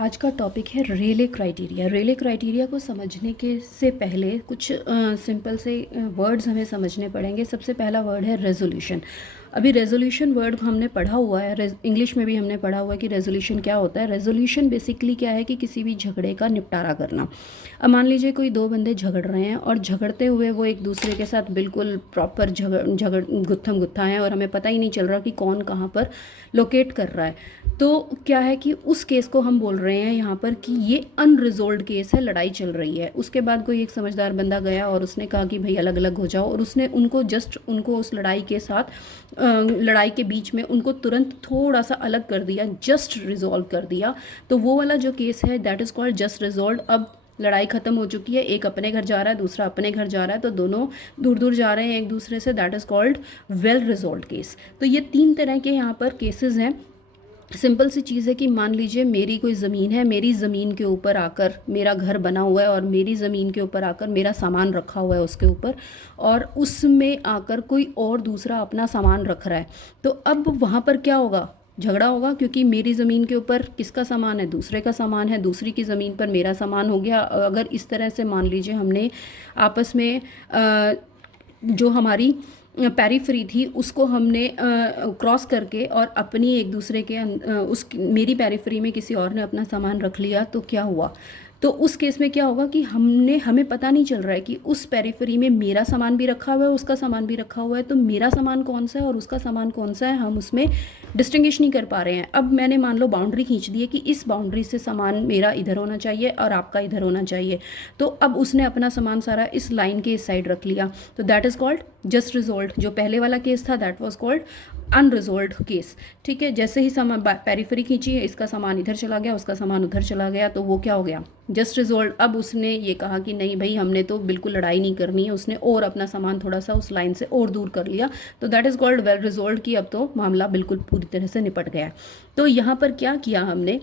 आज का टॉपिक है रेले क्राइटेरिया। रेले क्राइटेरिया को समझने के से पहले कुछ सिंपल से वर्ड्स हमें समझने पड़ेंगे। सबसे पहला वर्ड है रेजोल्यूशन। अभी रेजोल्यूशन वर्ड हमने पढ़ा हुआ है, इंग्लिश में भी हमने पढ़ा हुआ है कि रेजोल्यूशन क्या होता है। रेजोल्यूशन बेसिकली क्या है कि किसी भी झगड़े का निपटारा करना। अब मान लीजिए कोई दो बंदे झगड़ रहे हैं और झगड़ते हुए वो एक दूसरे के साथ बिल्कुल प्रॉपर झगड़ गुत्थम गुत्था है और हमें पता ही नहीं चल रहा कि कौन कहाँ पर लोकेट कर रहा है। तो क्या है कि उस केस को हम बोल रहे हैं यहाँ पर कि ये अनरिजोल्व केस है, लड़ाई चल रही है। उसके बाद कोई एक समझदार बंदा गया और उसने कहा कि भाई अलग अलग हो जाओ, और उसने उनको उस लड़ाई के साथ लड़ाई के बीच में उनको तुरंत थोड़ा सा अलग कर दिया, जस्ट रिजॉल्व कर दिया। तो वो वाला जो केस है that is called just resolve. अब लड़ाई ख़त्म हो चुकी है, एक अपने घर जा रहा है, दूसरा अपने घर जा रहा है, तो दोनों दूर दूर जा रहे हैं एक दूसरे से, that is called well resolve case. तो ये तीन तरह के यहाँ पर केसेस हैं। सिंपल सी चीज़ है कि मान लीजिए मेरी कोई ज़मीन है, मेरी ज़मीन के ऊपर आकर मेरा घर बना हुआ है और मेरी ज़मीन के ऊपर आकर मेरा सामान रखा हुआ है उसके ऊपर, और उसमें आकर कोई और दूसरा अपना सामान रख रहा है। तो अब वहाँ पर क्या होगा? झगड़ा होगा, क्योंकि मेरी ज़मीन के ऊपर किसका सामान है? दूसरे का सामान है। दूसरी की ज़मीन पर मेरा सामान हो गया। अगर इस तरह से मान लीजिए हमने आपस में जो हमारी पेरीफ्री थी उसको हमने क्रॉस करके और अपनी एक दूसरे के उस मेरी पेरीफ्री में किसी और ने अपना सामान रख लिया, तो क्या हुआ? तो उस केस में क्या होगा कि हमें पता नहीं चल रहा है कि उस पेरीफ्री में मेरा सामान भी रखा हुआ है, उसका सामान भी रखा हुआ है। तो मेरा सामान कौन सा है और उसका सामान कौन सा है, हम उसमें डिस्टिंग्विश नहीं कर पा रहे हैं। अब मैंने मान लो बाउंड्री खींच दी है कि इस बाउंड्री से सामान मेरा इधर होना चाहिए और आपका इधर होना चाहिए। तो अब उसने अपना सामान सारा इस लाइन के इस साइड रख लिया, तो that is called just resolve. जो पहले वाला केस था that was called unresolve case. ठीक है, जैसे ही सामान पेरीफेरी खींची है, इसका सामान इधर चला गया, उसका सामान उधर चला गया, तो वो क्या हो गया? Just resolve. अब उसने ये कहा कि नहीं भाई हमने तो बिल्कुल लड़ाई नहीं करनी है, उसने और अपना सामान थोड़ा सा उस लाइन से और दूर कर लिया, तो that is called well resolve कि अब तो मामला बिल्कुल पूरी तरह से निपट गया। तो यहाँ पर क्या किया हमने?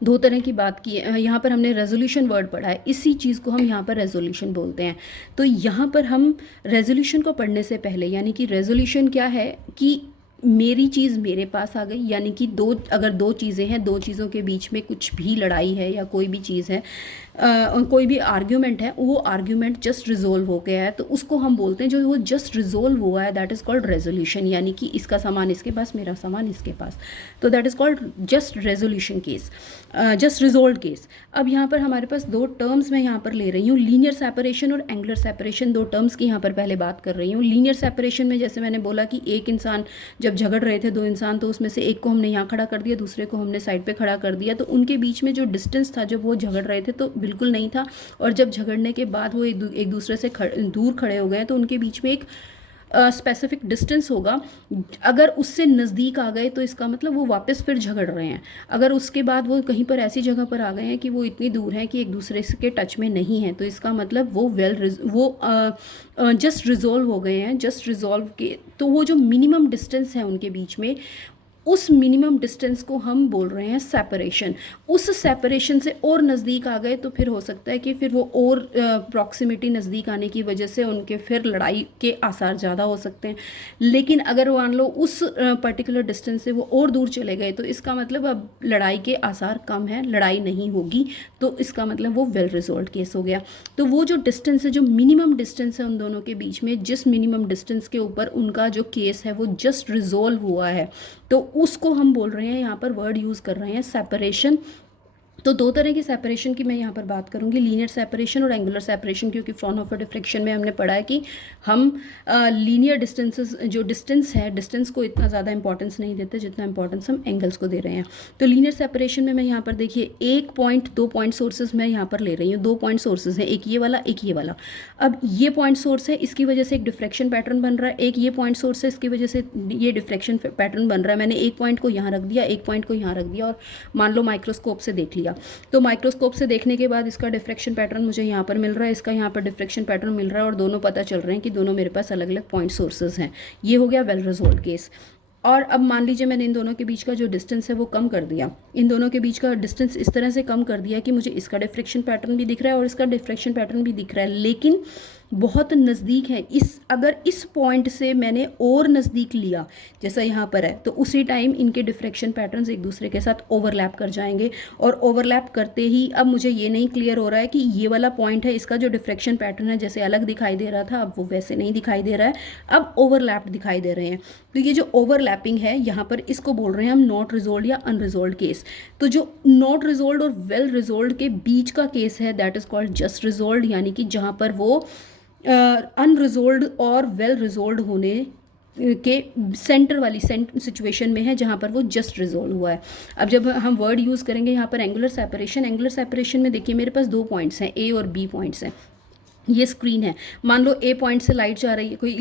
दो तरह की बात की है। यहाँ पर हमने रेजोल्यूशन वर्ड पढ़ा है, इसी चीज़ को हम यहाँ पर रेजोल्यूशन बोलते हैं। तो यहाँ पर हम रेजोल्यूशन को पढ़ने से पहले, यानी कि रेजोल्यूशन क्या है कि मेरी चीज़ मेरे पास आ गई, यानी कि अगर दो चीज़ें हैं, दो चीज़ों के बीच में कुछ भी लड़ाई है या कोई भी चीज़ है, कोई भी आर्ग्यूमेंट है, वो आर्ग्यूमेंट जस्ट रिजोल्व हो गया है, तो उसको हम बोलते हैं, जो वो जस्ट रिजोल्व हुआ है दैट इज़ कॉल्ड रेजोल्यूशन। यानी कि इसका सामान इसके पास, मेरा सामान इसके पास, तो that is called just resolution case, just resolve case. अब यहाँ पर हमारे पास दो टर्म्स मैं यहाँ पर ले रही हूँ, लीनियर सेपरेशन और एंगुलर सेपरेशन। दो टर्म्स की यहाँ पर पहले बात कर रही हूँ। लीनियर सेपरेशन में जैसे मैंने बोला कि एक इंसान जब झगड़ रहे थे, दो इंसान, तो उसमें से एक को हमने यहाँ खड़ा कर दिया, दूसरे को हमने साइड पे खड़ा कर दिया, तो उनके बीच में जो डिस्टेंस था, जब वो झगड़ रहे थे तो बिल्कुल नहीं था, और जब झगड़ने के बाद वो एक दूसरे से दूर खड़े हो गए तो उनके बीच में एक स्पेसिफिक डिस्टेंस होगा। अगर उससे नज़दीक आ गए तो इसका मतलब वो वापस फिर झगड़ रहे हैं। अगर उसके बाद वो कहीं पर ऐसी जगह पर आ गए हैं कि वो इतनी दूर हैं कि एक दूसरे के टच में नहीं है, तो इसका मतलब वो जस्ट रिजॉल्व हो गए हैं। जस्ट रिजॉल्व के तो वो जो मिनिमम डिस्टेंस है उनके बीच में, उस मिनिमम डिस्टेंस को हम बोल रहे हैं सेपरेशन। उस सेपरेशन से और नज़दीक आ गए तो फिर हो सकता है कि फिर वो और प्रॉक्सिमिटी नज़दीक आने की वजह से उनके फिर लड़ाई के आसार ज़्यादा हो सकते हैं। लेकिन अगर मान लो उस पर्टिकुलर डिस्टेंस से वो और दूर चले गए, तो इसका मतलब अब लड़ाई के आसार कम हैं, लड़ाई नहीं होगी, तो इसका मतलब वो वेल रिजॉल्व केस हो गया। तो वो जो डिस्टेंस है, जो मिनिमम डिस्टेंस है उन दोनों के बीच में, जिस मिनिमम डिस्टेंस के ऊपर उनका जो केस है वो जस्ट रिजॉल्व हुआ है, तो उसको हम बोल रहे हैं, यहाँ पर वर्ड यूज़ कर रहे हैं सेपरेशन। तो दो तरह की सेपरेशन की मैं यहाँ पर बात करूँगी, लीनियर सेपरेशन और एंगुलर सेपरेशन, क्योंकि फ्रॉनहोफर डिफ्रेक्शन में हमने पढ़ा है कि हम लीनियर डिस्टेंसेस, जो डिस्टेंस है, डिस्टेंस को इतना ज़्यादा इंपॉर्टेंस नहीं देते जितना इंपॉर्टेंस हम एंगल्स को दे रहे हैं। तो लीनियर सेपरेशन में मैं यहाँ पर देखिए एक पॉइंट, दो पॉइंट सोर्सेज मैं यहाँ पर ले रही हूँ। दो पॉइंट सोर्सेज हैं, एक ये वाला, एक ये वाला। अब ये पॉइंट सोर्स है, इसकी वजह से एक डिफ्रेक्शन पैटर्न बन रहा है। एक ये पॉइंट सोर्स है, इसकी वजह से ये डिफ्रेक्शन पैटर्न बन रहा है। मैंने एक पॉइंट को यहाँ रख दिया, एक पॉइंट को यहाँ रख दिया, और मान लो माइक्रोस्कोप से देख लिया, तो माइक्रोस्कोप से देखने के बाद इसका डिफ्रेक्शन पैटर्न मुझे यहाँ पर मिल रहा है, इसका यहाँ पर डिफ्रेक्शन पैटर्न मिल रहा है, और दोनों पता चल रहे हैं कि दोनों मेरे पास अलग अलग पॉइंट सोर्सेज हैं। ये हो गया वेल रिजॉल्व केस। और अब मान लीजिए मैंने इन दोनों के बीच का जो डिस्टेंस है वो कम कर दिया। इन दोनों के बीच का डिस्टेंस इस तरह से कम कर दिया कि मुझे इसका डिफ्रेक्शन पैटर्न भी दिख रहा है और इसका डिफ्रेक्शन पैटर्न भी दिख रहा है, लेकिन बहुत नज़दीक है, इस अगर इस पॉइंट से मैंने और नज़दीक लिया जैसा यहाँ पर है, तो उसी टाइम इनके डिफ्रैक्शन पैटर्न्स एक दूसरे के साथ ओवरलैप कर जाएंगे। और ओवरलैप करते ही अब मुझे ये नहीं क्लियर हो रहा है कि ये वाला पॉइंट है, इसका जो डिफ्रैक्शन पैटर्न है जैसे अलग दिखाई दे रहा था, अब वो वैसे नहीं दिखाई दे रहा है, अब ओवरलैप दिखाई दे रहे हैं। तो ये जो ओवरलैपिंग है यहाँ पर, इसको बोल रहे हैं हम नॉट रिजोल्व या अनरिजोल्व केस। तो जो नॉट रिजोल्व और वेल रिजोल्व के बीच का केस है that is called just resolve, यानी कि जहाँ पर वो अनरिजोल्व और वेल रिजोल्व होने के सेंटर वाली सिचुएशन में है, जहाँ पर वो जस्ट रिजोल्व हुआ है। अब जब हम वर्ड यूज़ करेंगे यहाँ पर एंगुलर सेपरेशन में देखिए मेरे पास 2 पॉइंट्स हैं, ए और बी पॉइंट्स हैं। ये स्क्रीन है, मान लो ए पॉइंट से लाइट जा रही है, कोई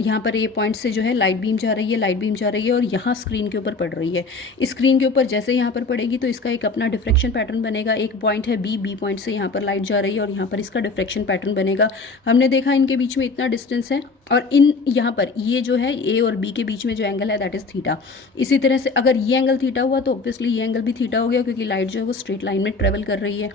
यहाँ पर ए पॉइंट से जो है लाइट बीम जा रही है और यहाँ स्क्रीन के ऊपर पड़ रही है। इस स्क्रीन के ऊपर जैसे यहाँ पर पड़ेगी तो इसका एक अपना डिफ्रैक्शन पैटर्न बनेगा। एक पॉइंट है बी पॉइंट से यहाँ पर लाइट जा रही है और यहाँ पर इसका डिफ्रैक्शन पैटर्न बनेगा। हमने देखा इनके बीच में इतना डिस्टेंस है और इन यहाँ पर ये जो है ए और बी के बीच में जो एंगल है दैट इज़ थीटा। इसी तरह से अगर ये एंगल थीटा हुआ तो ऑब्वियसली ये एंगल भी थीटा हो गया, क्योंकि लाइट जो है वो स्ट्रेट लाइन में ट्रेवल कर रही है।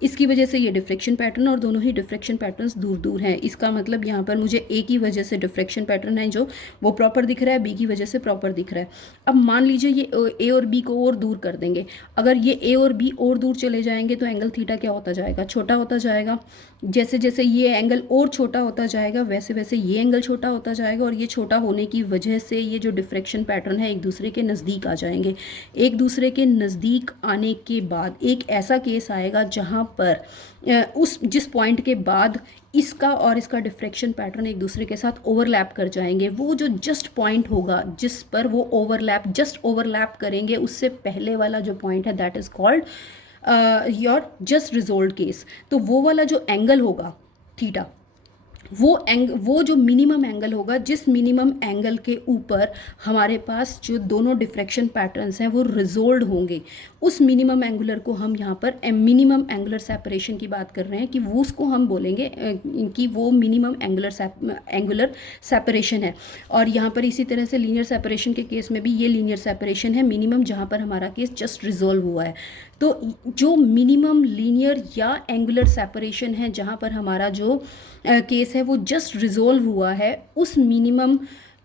इसकी वजह से ये डिफ्रैक्शन पैटर्न, और दोनों ही डिफ्रैक्शन पैटर्न्स दूर दूर हैं। इसका मतलब यहाँ पर मुझे ए की वजह से डिफ्रैक्शन पैटर्न है जो वो प्रॉपर दिख रहा है, बी की वजह से प्रॉपर दिख रहा है। अब मान लीजिए ये ए और बी को और दूर कर देंगे। अगर ये ए और बी और दूर चले जाएंगे तो एंगल थीटा क्या होता जाएगा, छोटा होता जाएगा। जैसे जैसे ये एंगल और छोटा होता जाएगा वैसे वैसे ये एंगल छोटा होता जाएगा, और ये छोटा होने की वजह से ये जो डिफ्रैक्शन पैटर्न है एक दूसरे के नज़दीक आ जाएंगे। एक दूसरे के नज़दीक आने के बाद एक ऐसा केस आएगा जहाँ पर उस जिस पॉइंट के बाद इसका और इसका डिफ्रैक्शन पैटर्न एक दूसरे के साथ ओवरलैप कर जाएंगे। वो जो जस्ट पॉइंट होगा जिस पर वो जस्ट ओवरलैप करेंगे, उससे पहले वाला जो पॉइंट है that is called your just resolve case. तो वो वाला जो एंगल होगा थीटा, वो जो मिनिमम एंगल होगा, जिस मिनिमम एंगल के ऊपर हमारे पास जो दोनों डिफ्रैक्शन पैटर्न्स हैं वो रिजोल्व होंगे, उस मिनिमम एंगुलर को हम यहाँ पर मिनिमम एंगुलर सेपरेशन की बात कर रहे हैं कि वो उसको हम बोलेंगे कि वो मिनिमम एंगुलर सेपरेशन है। और यहाँ पर इसी तरह से लीनियर सेपरेशन के केस में भी ये लीनियर सेपरेशन है मिनिमम, जहाँ पर हमारा केस जस्ट रिजोल्व हुआ है। तो जो मिनिमम लीनियर या एंगुलर सेपरेशन है, जहाँ पर हमारा जो केस है वो जस्ट रिजोल्व हुआ है, उस मिनिमम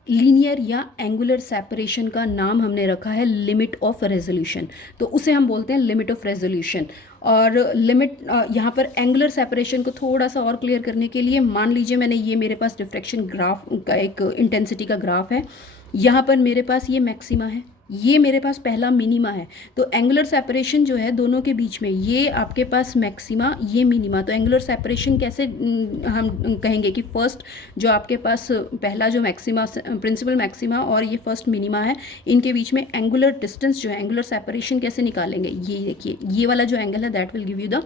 लीनियर या एंगुलर सेपरेशन का नाम हमने रखा है लिमिट ऑफ रेजोल्यूशन। तो उसे हम बोलते हैं लिमिट ऑफ रेजोल्यूशन। और लिमिट यहाँ पर एंगुलर सेपरेशन को थोड़ा सा और क्लियर करने के लिए, मान लीजिए मैंने ये मेरे पास डिफ्रैक्शन ग्राफ का एक इंटेंसिटी का ग्राफ है, यहाँ पर मेरे पास ये मैक्सिमा है, ये मेरे पास पहला मिनिमा है। तो एंगुलर सेपरेशन जो है दोनों के बीच में, ये आपके पास मैक्सिमा, ये मिनिमा। तो एंगुलर सेपरेशन कैसे हम कहेंगे कि फर्स्ट जो आपके पास पहला जो मैक्सिमा, प्रिंसिपल मैक्सिमा और ये फर्स्ट मिनिमा है, इनके बीच में एंगुलर डिस्टेंस जो है, एंगुलर सेपरेशन कैसे निकालेंगे, ये देखिए ये वाला जो एंगल है that will give you the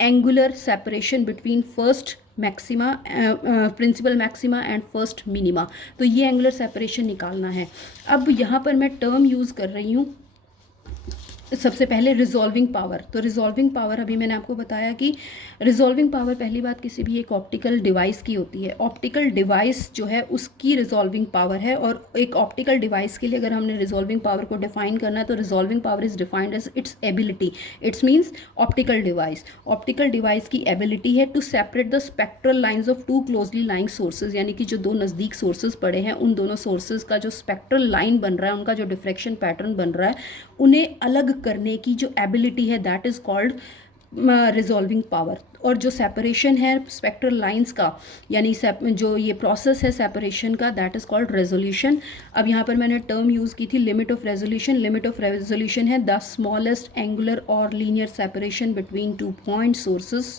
angular separation between first maxima, principal maxima and first minima. तो ये एंगुलर सेपरेशन निकालना है। अब यहाँ पर मैं टर्म यूज़ कर रही हूँ सबसे पहले रिजॉल्विंग पावर। तो रिजॉल्विंग पावर अभी मैंने आपको बताया कि रिजॉल्विंग पावर पहली बात किसी भी एक ऑप्टिकल डिवाइस की होती है। ऑप्टिकल डिवाइस जो है उसकी रिजॉल्विंग पावर है, और एक ऑप्टिकल डिवाइस के लिए अगर हमने रिजॉल्विंग पावर को डिफाइन करना है तो resolving power is defined as its ability, its means optical device की एबिलिटी है to separate the spectral lines of two closely lying sources, यानी कि जो दो नज़दीक सोर्सेज पड़े हैं उन दोनों सोर्सेज का जो स्पेक्ट्रल लाइन बन रहा है, उनका जो डिफ्रैक्शन पैटर्न बन रहा है, उन्हें अलग करने की जो एबिलिटी है that is called resolving power. और जो सेपरेशन है स्पेक्ट्रल लाइंस का, यानी जो ये प्रोसेस है सेपरेशन का, दैट इज कॉल्ड रेजोल्यूशन। अब यहाँ पर मैंने टर्म यूज़ की थी limit of resolution. Limit of resolution है द स्मॉलेस्ट एंगुलर और linear separation between two point sources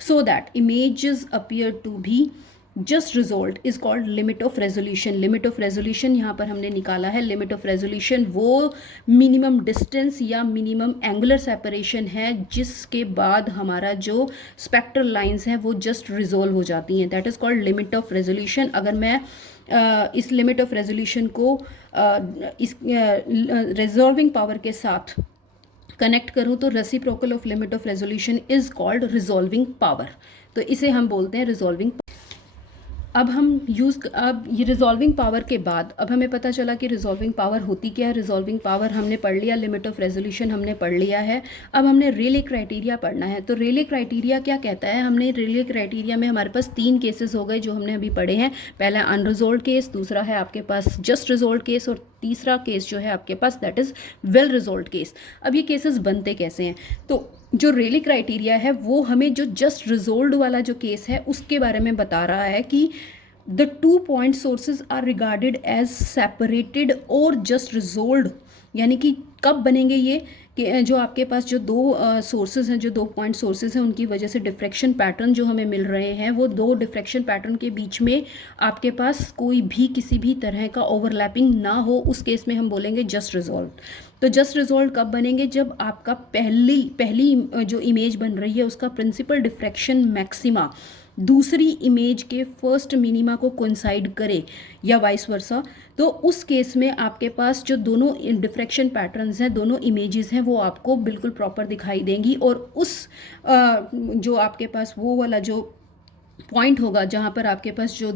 so that images appear to be just resolve is called limit of resolution. Limit of resolution यहाँ पर हमने निकाला है। Limit of resolution वो minimum distance या minimum angular separation है जिसके बाद हमारा जो स्पेक्ट्रल लाइंस हैं वो जस्ट रिजॉल्व हो जाती हैं, that is called limit of resolution. अगर मैं इस लिमिट ऑफ रेजोल्यूशन को इस रिजॉल्विंग पावर के साथ कनेक्ट करूँ तो reciprocal of limit of resolution is called resolving power. तो इसे हम बोलते हैं रिजॉल्विंग। अब ये रिजॉल्विंग पावर के बाद अब हमें पता चला कि रिजॉल्विंग पावर होती क्या है। रिजॉल्विंग पावर हमने पढ़ लिया, लिमिट ऑफ रेजोल्यूशन हमने पढ़ लिया है। अब हमने रेले क्राइटेरिया पढ़ना है। तो रेले क्राइटेरिया क्या कहता है, हमने रेले क्राइटेरिया में हमारे पास 3 केसेस हो गए जो हमने अभी पढ़े हैं। पहला अनरिजोल्व केस, दूसरा है आपके पास जस्ट रिजोल्व केस, और तीसरा केस जो है आपके पास that is well resolve case. अब ये केसेस बनते कैसे हैं, तो जो रेले क्राइटेरिया है वो हमें जो जस्ट रिजोल्व वाला जो केस है उसके बारे में बता रहा है कि the 2 point sources are regarded as separated और जस्ट रिजोल्व, यानी कि कब बनेंगे ये कि जो आपके पास जो 2 सोर्सेज हैं, जो 2 पॉइंट सोर्सेज हैं, उनकी वजह से डिफ्रैक्शन पैटर्न जो हमें मिल रहे हैं वो 2 डिफ्रैक्शन पैटर्न के बीच में आपके पास कोई भी किसी भी तरह का ओवरलैपिंग ना हो, उस केस में हम बोलेंगे जस्ट रिजोल्व। तो जस्ट रिजोल्व कब बनेंगे, जब आपका पहली जो इमेज बन रही है उसका प्रिंसिपल डिफ्रैक्शन मैक्सिमा दूसरी इमेज के फर्स्ट मिनिमा को कोइंसाइड करे या वाइस वर्सा। तो उस केस में आपके पास जो दोनों डिफ्रैक्शन पैटर्न्स हैं, दोनों इमेजेस हैं, वो आपको बिल्कुल प्रॉपर दिखाई देंगी। और उस जो आपके पास वो वाला जो पॉइंट होगा जहाँ पर आपके पास जो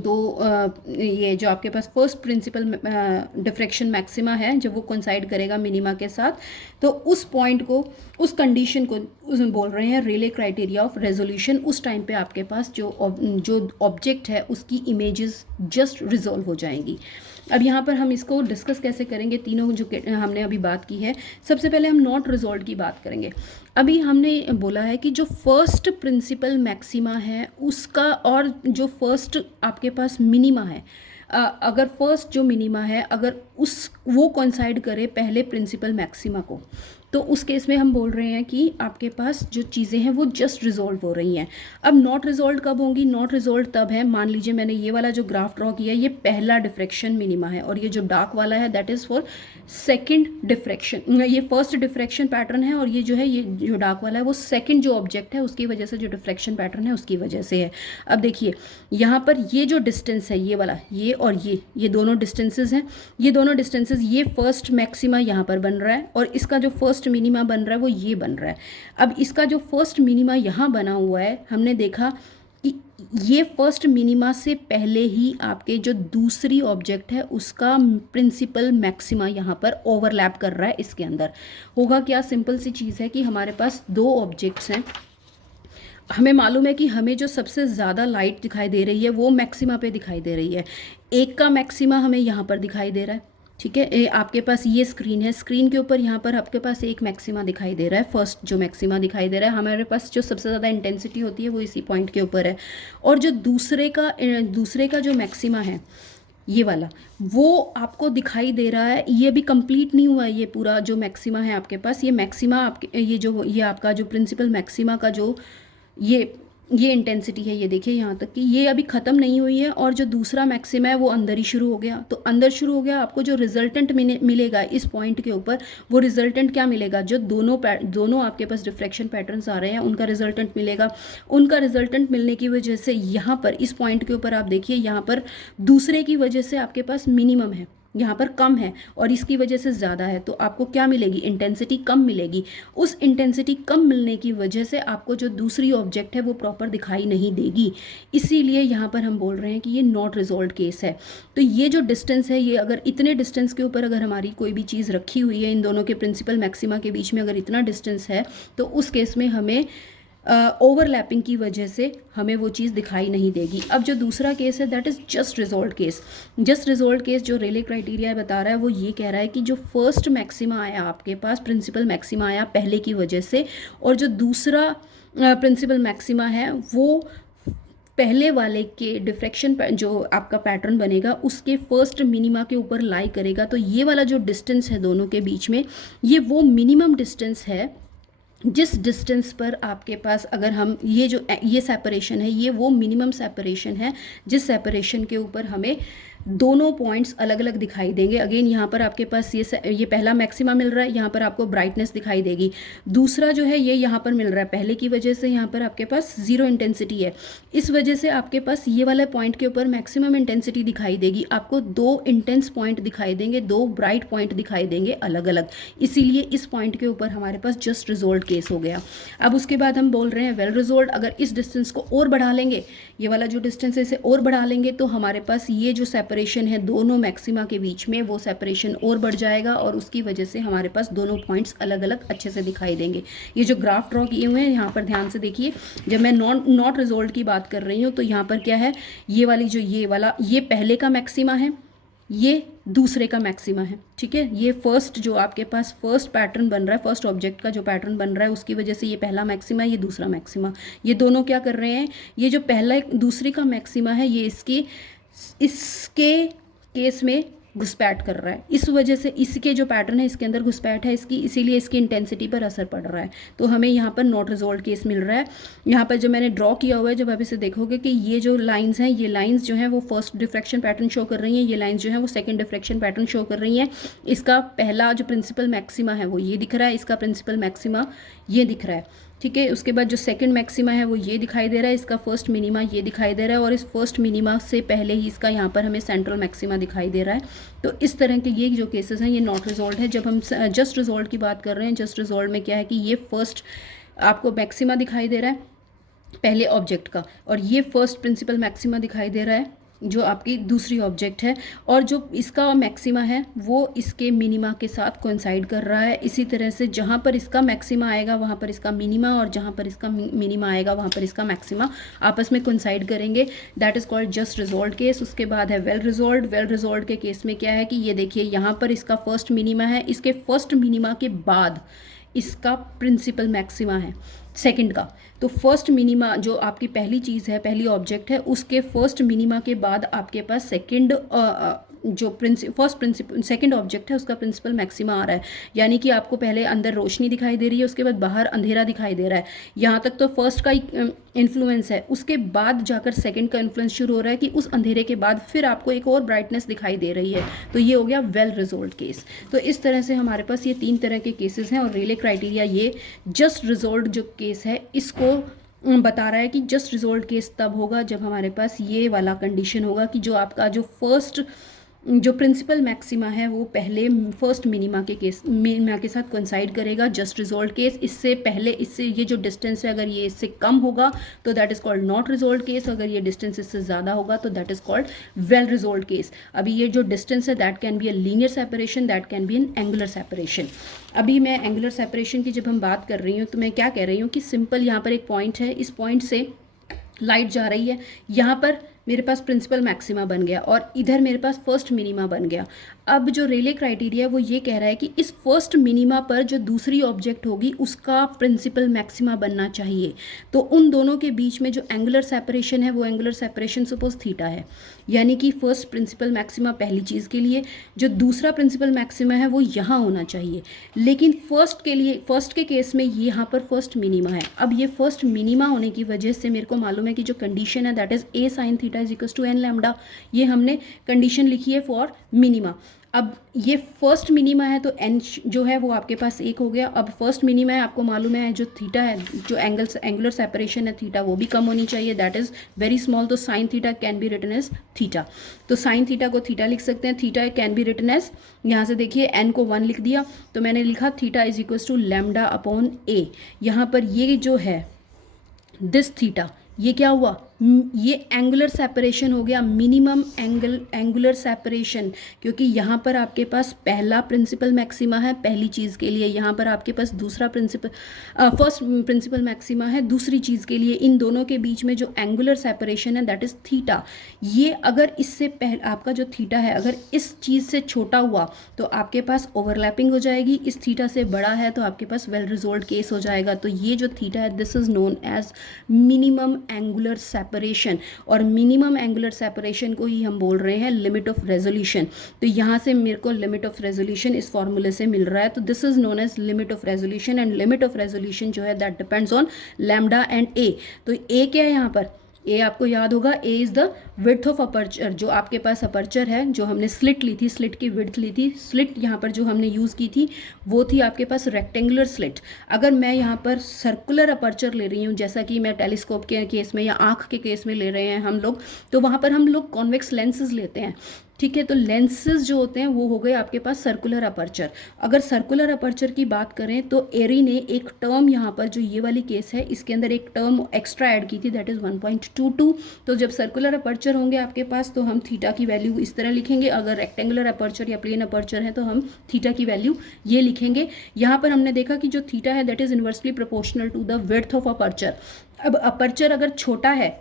ये जो आपके पास फर्स्ट प्रिंसिपल डिफ्रैक्शन मैक्सिमा है जब वो कोइंसाइड करेगा मिनिमा के साथ, तो उस पॉइंट को, उस कंडीशन को बोल रहे हैं रेले क्राइटेरिया ऑफ रेजोल्यूशन। उस टाइम पे आपके पास जो ऑब्जेक्ट है उसकी इमेजेस जस्ट रिजॉल्व हो जाएंगी। अब यहाँ पर हम इसको डिस्कस कैसे करेंगे, तीनों जो हमने अभी बात की है। सबसे पहले हम नॉट रिजॉल्व की बात करेंगे। अभी हमने बोला है कि जो फर्स्ट प्रिंसिपल मैक्सिमा है उसका और जो फर्स्ट आपके पास मिनिमा है, अगर फर्स्ट जो मिनिमा है अगर वो कोइंसाइड करे पहले प्रिंसिपल मैक्सिमा को, तो उस केस में हम बोल रहे हैं कि आपके पास जो चीज़ें हैं वो जस्ट रिजॉल्व हो रही हैं। अब नॉट रिजॉल्व कब होंगी, नॉट रिजॉल्व तब है, मान लीजिए मैंने ये वाला जो ग्राफ ड्रॉ किया है ये पहला डिफ्रैक्शन मिनिमा है और ये जो डार्क वाला है that is for second diffraction, ये फर्स्ट डिफ्रैक्शन पैटर्न है, और ये जो डार्क वाला है वो सेकंड जो ऑब्जेक्ट है उसकी वजह से जो डिफ्रैक्शन पैटर्न है उसकी वजह से है। अब देखिए यहाँ पर ये जो डिस्टेंस है, ये वाला, ये और ये दोनों डिस्टेंसेज हैं, ये दोनों डिस्टेंसेज, ये फर्स्ट मैक्सिमा यहाँ पर बन रहा है और इसका जो फर्स्ट मिनिमा बन रहा है वो ये बन रहा है। अब इसका जो फर्स्ट मिनिमा यहाँ बना हुआ है, हमने देखा कि ये फर्स्ट मिनिमा से पहले ही आपके जो दूसरी ऑब्जेक्ट है उसका प्रिंसिपल मैक्सिमा यहाँ पर ओवरलैप कर रहा है। इसके अंदर होगा क्या, सिंपल सी चीज़ है कि हमारे पास 2 ऑब्जेक्ट्स हैं, हमें मालूम है कि हमें जो सबसे ज़्यादा लाइट दिखाई दे रही है वो मैक्सिमा पे दिखाई दे रही है। एक का मैक्सिमा हमें यहाँ पर दिखाई दे रहा है, ठीक है। आपके पास ये स्क्रीन है, स्क्रीन के ऊपर यहाँ पर आपके पास एक मैक्सिमा दिखाई दे रहा है, फर्स्ट जो मैक्सिमा दिखाई दे रहा है। हमारे पास जो सबसे ज़्यादा इंटेंसिटी होती है वो इसी पॉइंट के ऊपर है, और जो दूसरे का जो मैक्सिमा है ये वाला वो आपको दिखाई दे रहा है। ये भी कंप्लीट नहीं हुआ है, ये पूरा जो मैक्सिमा है आपके पास, ये मैक्सिमा आपके ये आपका जो प्रिंसिपल मैक्सिमा का जो ये इंटेंसिटी है, ये देखिए यहाँ तक कि ये अभी ख़त्म नहीं हुई है, और जो दूसरा मैक्सिमा है वो अंदर ही शुरू हो गया। तो अंदर शुरू हो गया, आपको जो रिजल्टेंट मिलेगा इस पॉइंट के ऊपर, वो रिजल्टेंट क्या मिलेगा, जो दोनों आपके पास डिफ्रैक्शन पैटर्न्स आ रहे हैं उनका रिजल्टेंट मिलेगा। उनका रिजल्टेंट मिलने की वजह से यहाँ पर इस पॉइंट के ऊपर आप देखिए, यहाँ पर दूसरे की वजह से आपके पास मिनिमम है, यहाँ पर कम है, और इसकी वजह से ज़्यादा है, तो आपको क्या मिलेगी, इंटेंसिटी कम मिलेगी। उस इंटेंसिटी कम मिलने की वजह से आपको जो दूसरी ऑब्जेक्ट है वो प्रॉपर दिखाई नहीं देगी। इसीलिए यहाँ पर हम बोल रहे हैं कि ये नॉट रिजॉल्व्ड केस है। तो ये जो डिस्टेंस है, ये अगर इतने डिस्टेंस के ऊपर अगर हमारी कोई भी चीज़ रखी हुई है, इन दोनों के प्रिंसिपल मैक्सिमा के बीच में अगर इतना डिस्टेंस है, तो उस केस में हमें ओवरलैपिंग की वजह से हमें वो चीज़ दिखाई नहीं देगी। अब जो दूसरा केस है that is just resolved case. Just resolved case जो रेले क्राइटेरिया बता रहा है वो ये कह रहा है कि जो फर्स्ट मैक्सिमा आया आपके पास, प्रिंसिपल मैक्सिमा आया पहले की वजह से, और जो दूसरा प्रिंसिपल मैक्सिमा है वो पहले वाले के डिफ्रैक्शन जो आपका पैटर्न बनेगा उसके फर्स्ट मिनिमा के ऊपर लाई करेगा। तो ये वाला जो डिस्टेंस है दोनों के बीच में, ये वो मिनिमम डिस्टेंस है जिस डिस्टेंस पर आपके पास, अगर हम ये सेपरेशन है, ये वो मिनिमम सेपरेशन है जिस सेपरेशन के ऊपर हमें दोनों पॉइंट्स अलग अलग दिखाई देंगे। अगेन यहाँ पर आपके पास ये पहला मैक्सिमा मिल रहा है, यहाँ पर आपको ब्राइटनेस दिखाई देगी। दूसरा जो है ये यहाँ पर मिल रहा है, पहले की वजह से यहाँ पर आपके पास जीरो इंटेंसिटी है, इस वजह से आपके पास ये वाले पॉइंट के ऊपर मैक्सिमम इंटेंसिटी दिखाई देगी। आपको दो इंटेंस पॉइंट दिखाई देंगे, दो ब्राइट पॉइंट दिखाई देंगे अलग अलग, इसीलिए इस पॉइंट के ऊपर हमारे पास जस्ट रिजोल्व केस हो गया। अब उसके बाद हम बोल रहे हैं वेल रिजोल्व। अगर इस डिस्टेंस को और बढ़ा लेंगे, ये वाला जो डिस्टेंस है इसे और बढ़ा लेंगे, तो हमारे पास ये जो सेपरेशन है दोनों मैक्सिमा के बीच में, वो सेपरेशन और बढ़ जाएगा और उसकी वजह से हमारे पास दोनों पॉइंट्स अलग अलग अच्छे से दिखाई देंगे। ये जो ग्राफ ड्रॉ किए हुए हैं यहाँ पर ध्यान से देखिए, जब मैं नॉट रिजोल्व की बात कर रही हूँ तो यहाँ पर क्या है, ये वाली जो ये पहले का मैक्सिमा है, ये दूसरे का मैक्सिमा है, ठीक है। ये फर्स्ट जो आपके पास फर्स्ट पैटर्न बन रहा है, फर्स्ट ऑब्जेक्ट का जो पैटर्न बन रहा है उसकी वजह से ये पहला मैक्सिमा, ये दूसरा मैक्सिमा, ये दोनों क्या कर रहे हैं, ये जो पहला दूसरे का मैक्सिमा है ये इसके केस में घुसपैठ कर रहा है, इस वजह से इसके जो पैटर्न है इसके अंदर घुसपैठ है इसकी, इसीलिए इसकी इंटेंसिटी पर असर पड़ रहा है। तो हमें यहाँ पर नॉट रिजोल्व केस मिल रहा है। यहाँ पर जो मैंने ड्रॉ किया हुआ है, जब आप इसे देखोगे कि ये जो लाइंस हैं, ये लाइंस जो हैं वो फर्स्ट डिफ्रैक्शन पैटर्न शो कर रही हैं, ये लाइंस जो है वो सेकंड डिफ्रैक्शन पैटर्न शो कर रही हैं। इसका पहला जो प्रिंसिपल मैक्सिमा है वो ये दिख रहा है, इसका प्रिंसिपल मैक्सिमा ये दिख रहा है, ठीक है। उसके बाद जो सेकंड मैक्सिमा है वो ये दिखाई दे रहा है, इसका फर्स्ट मिनिमा ये दिखाई दे रहा है और इस फर्स्ट मिनिमा से पहले ही इसका यहाँ पर हमें सेंट्रल मैक्सिमा दिखाई दे रहा है। तो इस तरह के ये जो केसेस हैं ये नॉट रिजोल्व है। जब हम जस्ट रिजोल्व की बात कर रहे हैं, जस्ट रिजोल्व में क्या है कि ये फर्स्ट आपको मैक्सिमा दिखाई दे रहा है पहले ऑब्जेक्ट का, और ये फर्स्ट प्रिंसिपल मैक्सिमा दिखाई दे रहा है जो आपकी दूसरी ऑब्जेक्ट है, और जो इसका मैक्सिमा है वो इसके मिनिमा के साथ कोइंसाइड कर रहा है। इसी तरह से जहाँ पर इसका मैक्सिमा आएगा वहाँ पर इसका मिनिमा, और जहाँ पर इसका मिनिमा आएगा वहाँ पर इसका मैक्सिमा आपस में कोइंसाइड करेंगे। That is called just resolve case. उसके बाद है वेल रिजोल्व। वेल रिजोल्व के केस में क्या है कि ये देखिए यहाँ पर इसका फर्स्ट मिनिमा है, इसके फर्स्ट मिनिमा के बाद इसका प्रिंसिपल मैक्सिमा है सेकंड का। तो फर्स्ट मिनिमा जो आपकी पहली चीज़ है, पहली ऑब्जेक्ट है, उसके फर्स्ट मिनिमा के बाद आपके पास सेकंड जो सेकंड ऑब्जेक्ट है उसका प्रिंसिपल मैक्सिमा आ रहा है। यानी कि आपको पहले अंदर रोशनी दिखाई दे रही है, उसके बाद बाहर अंधेरा दिखाई दे रहा है। यहाँ तक तो फर्स्ट का इन्फ्लुएंस है, उसके बाद जाकर सेकंड का इन्फ्लुएंस शुरू हो रहा है कि उस अंधेरे के बाद फिर आपको एक और ब्राइटनेस दिखाई दे रही है। तो ये हो गया वेल रिजोल्व केस। तो इस तरह से हमारे पास ये 3 तरह के केसेस हैं, और रेले क्राइटेरिया ये जस्ट रिजोल्व जो केस है इसको बता रहा है कि जस्ट रिजोल्व केस तब होगा जब हमारे पास ये वाला कंडीशन होगा कि जो आपका जो प्रिंसिपल मैक्सिमा है वो पहले फर्स्ट मिनिमा के साथ कोइंसाइड करेगा। जस्ट रिजोल्व केस, इससे पहले इससे ये जो डिस्टेंस है अगर ये इससे कम होगा तो that is called not resolve case, अगर ये डिस्टेंस इससे ज़्यादा होगा तो that is called well resolve case. अभी ये जो डिस्टेंस है that can be a linear separation, that can be N angular separation. अभी मैं एंगुलर सेपरेशन की जब हम बात कर रही हूँ तो मैं क्या कह रही हूँ कि सिंपल यहाँ पर एक पॉइंट है, इस पॉइंट से लाइट जा रही है, यहाँ पर मेरे पास प्रिंसिपल मैक्सिमा बन गया और इधर मेरे पास फर्स्ट मिनिमा बन गया। अब जो रेले क्राइटेरिया वो ये कह रहा है कि इस फर्स्ट मिनिमा पर जो दूसरी ऑब्जेक्ट होगी उसका प्रिंसिपल मैक्सिमा बनना चाहिए। तो उन दोनों के बीच में जो एंगुलर सेपरेशन है वो एंगुलर सेपरेशन सपोज थीटा है, यानी कि फर्स्ट प्रिंसिपल मैक्सिमा पहली चीज़ के लिए, जो दूसरा प्रिंसिपल मैक्सिमा है वो यहाँ होना चाहिए। लेकिन फर्स्ट के केस में ये यहाँ पर फर्स्ट मिनिमा है। अब ये फर्स्ट मिनिमा होने की वजह से मेरे को मालूम है कि जो कंडीशन है that is a sine theta is equal to n lambda, ये हमने कंडीशन लिखी है फॉर मिनिमा। अब ये फर्स्ट मिनिमा है तो एन जो है वो आपके पास 1 हो गया। अब फर्स्ट मिनिमा है, आपको मालूम है जो थीटा है, जो एंगुलर सेपरेशन है थीटा वो भी कम होनी चाहिए, दैट इज़ वेरी स्मॉल। तो sine theta can be written as theta, तो साइन थीटा को थीटा लिख सकते हैं। Theta can be written as, यहाँ से देखिए एन को 1 लिख दिया तो मैंने लिखा theta is equal to lambda upon a. यहाँ पर ये जो है दिस थीटा, ये क्या हुआ, ये एंगुलर सेपरेशन हो गया, मिनिमम एंगुलर सेपरेशन, क्योंकि यहाँ पर आपके पास पहला प्रिंसिपल मैक्सिमा है पहली चीज़ के लिए, यहाँ पर आपके पास दूसरा फर्स्ट प्रिंसिपल मैक्सिमा है दूसरी चीज़ के लिए। इन दोनों के बीच में जो एंगुलर सेपरेशन है दैट इज़ थीटा। ये अगर इससे पहले आपका जो थीटा है अगर इस चीज़ से छोटा हुआ तो आपके पास ओवरलैपिंग हो जाएगी, इस थीटा से बड़ा है तो आपके पास वेल रिजोल्व केस हो जाएगा। तो ये जो थीटा है this is known as minimum angular separation, और मिनिमम एंगुलर सेपरेशन को ही हम बोल रहे हैं लिमिट ऑफ रेजोल्यूशन। तो यहाँ से मेरे को लिमिट ऑफ रेजोल्यूशन इस फॉर्मूले से मिल रहा है, तो this is known as limit of resolution, and limit of resolution जो है that depends on lambda and a. तो ए क्या है यहाँ पर, ए आपको याद होगा, A is the width of aperture. जो आपके पास अपर्चर है, जो हमने स्लिट ली थी, स्लिट की विड्थ ली थी, स्लिट यहाँ पर जो हमने यूज़ की थी वो थी आपके पास रेक्टेंगुलर स्लिट। अगर मैं यहाँ पर सर्कुलर अपर्चर ले रही हूँ, जैसा कि मैं टेलीस्कोप के केस में या आँख के केस में ले रहे हैं हम लोग, तो वहाँ पर हम लोग कॉन्वेक्स लेंसेज लेते हैं, ठीक है। तो लेंसेज जो होते हैं वो हो गए आपके पास सर्कुलर अपर्चर। अगर सर्कुलर अपर्चर की बात करें तो एरी ने एक टर्म यहाँ पर, जो ये वाली केस है, इसके अंदर एक टर्म एक्स्ट्रा ऐड की थी, दैट इज़ 1.22। तो जब सर्कुलर अपर्चर होंगे आपके पास तो हम थीटा की वैल्यू इस तरह लिखेंगे, अगर रेक्टेंगुलर अपर्चर या प्लेन अपर्चर है तो हम थीटा की वैल्यू ये लिखेंगे। यहाँ पर हमने देखा कि जो थीटा है that is inversely proportional to the width of aperture. अब अपर्चर अगर छोटा है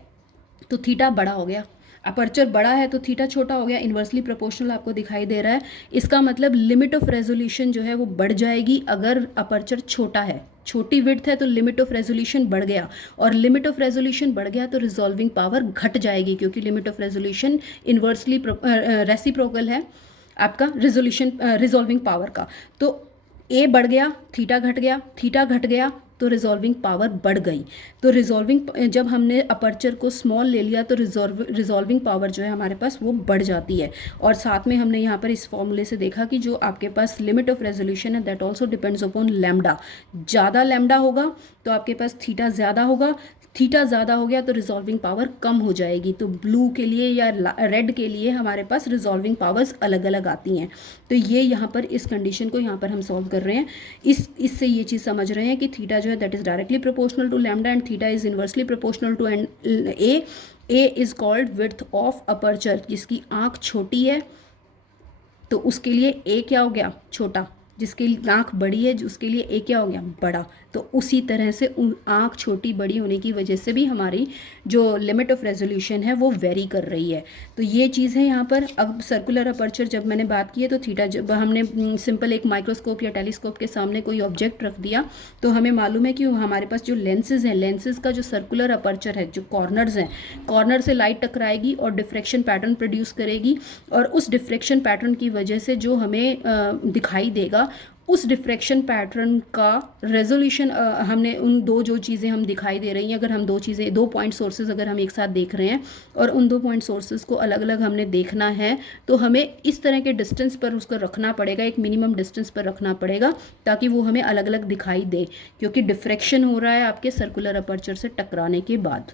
तो थीटा बड़ा हो गया, अपर्चर बड़ा है तो थीटा छोटा हो गया, इन्वर्सली प्रोपोर्शनल आपको दिखाई दे रहा है। इसका मतलब लिमिट ऑफ रेजोल्यूशन जो है वो बढ़ जाएगी अगर अपर्चर छोटा है। छोटी विड्थ है तो लिमिट ऑफ रेजोल्यूशन बढ़ गया, और लिमिट ऑफ रेजोल्यूशन बढ़ गया तो रिजॉल्विंग पावर घट जाएगी, क्योंकि limit of resolution inversely reciprocal है आपका रिजॉल्विंग पावर का। तो ए बढ़ गया, थीटा घट गया, थीटा घट गया तो रिजॉल्विंग पावर बढ़ गई। तो रिजॉल्विंग, जब हमने अपर्चर को स्मॉल ले लिया तो रिजॉल्विंग पावर जो है हमारे पास वो बढ़ जाती है। और साथ में हमने यहाँ पर इस फॉर्मूले से देखा कि जो आपके पास लिमिट ऑफ रेजोल्यूशन है that also depends upon lambda. ज़्यादा लैम्डा होगा तो आपके पास थीटा ज़्यादा होगा, थीटा ज़्यादा हो गया तो रिजॉल्विंग पावर कम हो जाएगी। तो ब्लू के लिए या रेड के लिए हमारे पास रिजॉल्विंग पावर्स अलग अलग आती हैं। तो ये यहाँ पर इस कंडीशन को यहाँ पर हम सॉल्व कर रहे हैं। इससे ये चीज़ समझ रहे हैं कि थीटा जो है that is directly proportional to lambda and theta is inversely proportional to a. A is called width of aperture. जिसकी आँख छोटी है तो उसके लिए ए क्या हो गया, छोटा। जिसकी आँख बड़ी है उसके लिए ए क्या हो गया, बड़ा। तो उसी तरह से आँख छोटी बड़ी होने की वजह से भी हमारी जो लिमिट ऑफ रेजोल्यूशन है वो वेरी कर रही है। तो ये चीज़ है यहाँ पर। अब सर्कुलर अपर्चर जब मैंने बात की है तो थीटा, जब हमने सिंपल एक माइक्रोस्कोप या टेलीस्कोप के सामने कोई ऑब्जेक्ट रख दिया तो हमें मालूम है कि हमारे पास जो लेंसेज हैं, लेंसेज का जो सर्कुलर अपर्चर है, जो कॉर्नर्स हैं, कॉर्नर से लाइट टकराएगी और डिफ्रेक्शन पैटर्न प्रोड्यूस करेगी, और उस डिफ्रेक्शन पैटर्न की वजह से जो हमें दिखाई देगा, उस डिफ्रेक्शन पैटर्न का रेजोल्यूशन, हमने उन दो जो चीज़ें हम दिखाई दे रही हैं, अगर हम दो पॉइंट सोर्सेज अगर हम एक साथ देख रहे हैं और उन 2 पॉइंट सोर्सेज को अलग अलग हमने देखना है, तो हमें इस तरह के डिस्टेंस पर उसको रखना पड़ेगा, एक मिनिमम डिस्टेंस पर रखना पड़ेगा ताकि वो हमें अलग अलग दिखाई दे, क्योंकि डिफ्रेक्शन हो रहा है आपके सर्कुलर अपर्चर से टकराने के बाद।